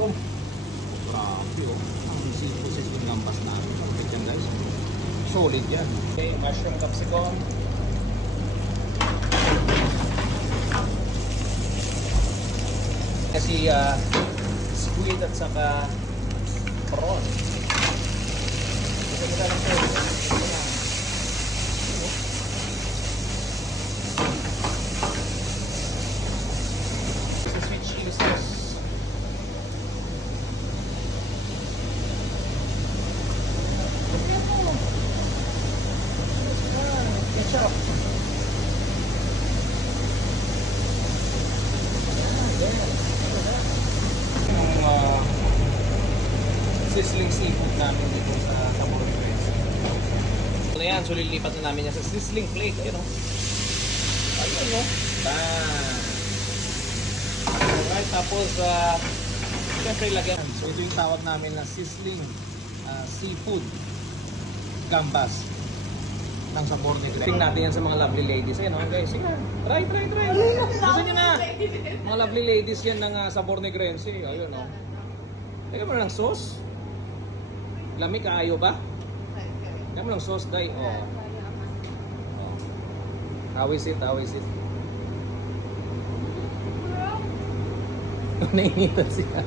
Oh, grabe oh. Ang seafood sa gambas natin. Okay yan guys. Solid yan. Okay, mushroom capsicum. Kasi squid at saka prawn. Kasi kita lang ito. Sweet chili sauce. Ketchup. Sizzling seafood namin dito sa Borneo Reds. So yan, so lilipat na namin yan sa sizzling flake. Ayun o. Ayun o. Bam! Alright, tapos siyempre lagyan. So ito yung tawag namin na sizzling seafood gambas ng sa Borneo Reds. Tingnan natin yan sa mga lovely ladies. Ayun o, guys. Sige na. Try. Gusto nyo na. Mga lovely ladies yan ng sa Borneo Reds. Ayun o. Lagyan mo na ng sauce. Lamig ayaw ba? Lagyan mo ng sauce, day. Oh. Awis it. Naingitan siya.